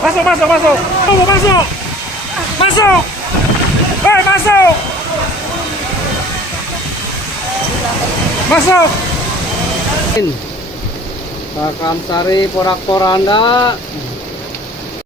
Masuk, masuk, masuk. Tunggu, masuk. Masuk. Hei, masuk. Masuk. Pak Kamsari Porak Poranda.